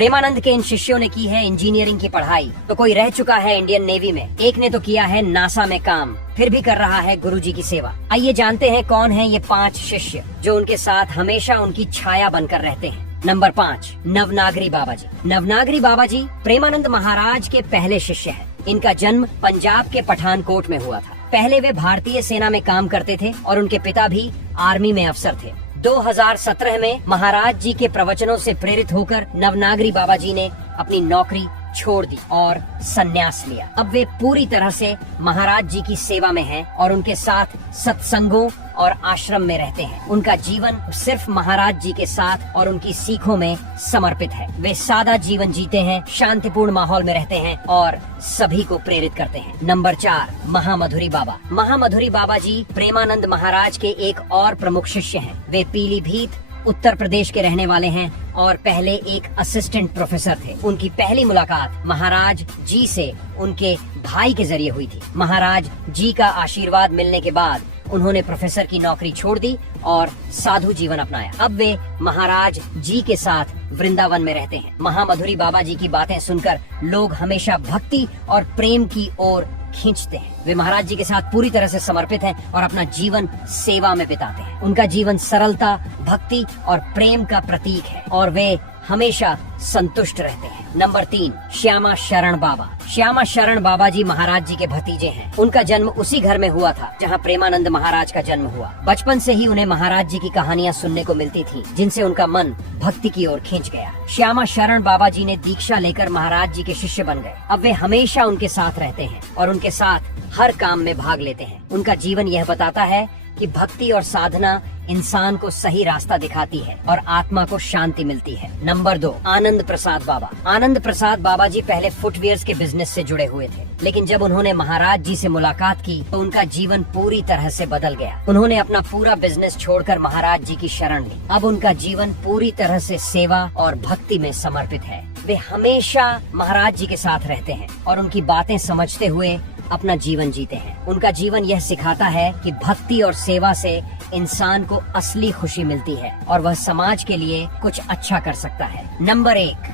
प्रेमानंद के इन शिष्यों ने की है इंजीनियरिंग की पढ़ाई, तो कोई रह चुका है इंडियन नेवी में, एक ने तो किया है नासा में काम, फिर भी कर रहा है गुरुजी की सेवा। आइए जानते हैं कौन है ये 5 शिष्य जो उनके साथ हमेशा उनकी छाया बनकर रहते हैं। नंबर 5, नवनागरी बाबा जी। नवनागरी बाबा जी प्रेमानंद महाराज के पहले शिष्य हैं। इनका जन्म पंजाब के पठानकोट में हुआ था। पहले वे भारतीय सेना में काम करते थे और उनके पिता भी आर्मी में अफसर थे। 2017 में महाराज जी के प्रवचनों से प्रेरित होकर नवनागरी बाबा जी ने अपनी नौकरी छोड़ दी और संन्यास लिया। अब वे पूरी तरह से महाराज जी की सेवा में हैं और उनके साथ सत्संगों और आश्रम में रहते हैं। उनका जीवन सिर्फ महाराज जी के साथ और उनकी सीखों में समर्पित है। वे सादा जीवन जीते हैं, शांतिपूर्ण माहौल में रहते हैं और सभी को प्रेरित करते हैं। नंबर 4, महामधुरी बाबा। महामधुरी बाबा जी प्रेमानंद महाराज के एक और प्रमुख शिष्य हैं। वे पीलीभीत उत्तर प्रदेश के रहने वाले हैं और पहले एक असिस्टेंट प्रोफेसर थे। उनकी पहली मुलाकात महाराज जी से उनके भाई के जरिए हुई थी। महाराज जी का आशीर्वाद मिलने के बाद उन्होंने प्रोफेसर की नौकरी छोड़ दी और साधु जीवन अपनाया। अब वे महाराज जी के साथ वृंदावन में रहते हैं। महामधुरी बाबा जी की बातें सुनकर लोग हमेशा भक्ति और प्रेम की ओर खींचते हैं। वे महाराज जी के साथ पूरी तरह से समर्पित हैं और अपना जीवन सेवा में बिताते हैं। उनका जीवन सरलता, भक्ति और प्रेम का प्रतीक है और वे हमेशा संतुष्ट रहते हैं। नंबर 3, श्यामा शरण बाबा। श्यामा शरण बाबा जी महाराज जी के भतीजे हैं। उनका जन्म उसी घर में हुआ था जहां प्रेमानंद महाराज का जन्म हुआ। बचपन से ही उन्हें महाराज जी की कहानियां सुनने को मिलती थी, जिनसे उनका मन भक्ति की ओर खींच गया। श्यामा शरण बाबा जी ने दीक्षा लेकर महाराज जी के शिष्य बन गए। अब वे हमेशा उनके साथ रहते हैं और उनके साथ हर काम में भाग लेते हैं। उनका जीवन यह बताता है कि भक्ति और साधना इंसान को सही रास्ता दिखाती है और आत्मा को शांति मिलती है। नंबर 2, आनंद प्रसाद बाबा। आनंद प्रसाद बाबा जी पहले फुटवियर्स के बिजनेस से जुड़े हुए थे, लेकिन जब उन्होंने महाराज जी से मुलाकात की तो उनका जीवन पूरी तरह से बदल गया। उन्होंने अपना पूरा बिजनेस छोड़कर महाराज जी की शरण ली। अब उनका जीवन पूरी तरह से सेवा और भक्ति में समर्पित है। वे हमेशा महाराज जी के साथ रहते हैं और उनकी बातें समझते हुए अपना जीवन जीते हैं। उनका जीवन यह सिखाता है कि भक्ति और सेवा से इंसान को असली खुशी मिलती है और वह समाज के लिए कुछ अच्छा कर सकता है। नंबर 1,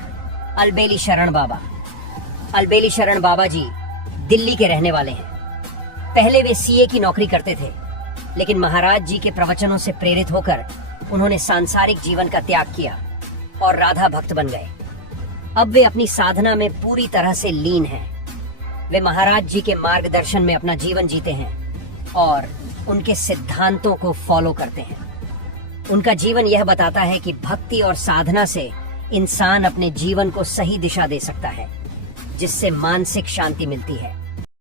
अलबेली शरण बाबा। अलबेली शरण बाबा जी दिल्ली के रहने वाले हैं। पहले वे सीए की नौकरी करते थे, लेकिन महाराज जी के प्रवचनों से प्रेरित होकर उन्होंने सांसारिक जीवन का त्याग किया और राधा भक्त बन गए। अब वे अपनी साधना में पूरी तरह से लीन हैं। वे महाराज जी के मार्गदर्शन में अपना जीवन जीते हैं और उनके सिद्धांतों को फॉलो करते हैं। उनका जीवन यह बताता है कि भक्ति और साधना से इंसान अपने जीवन को सही दिशा दे सकता है, जिससे मानसिक शांति मिलती है।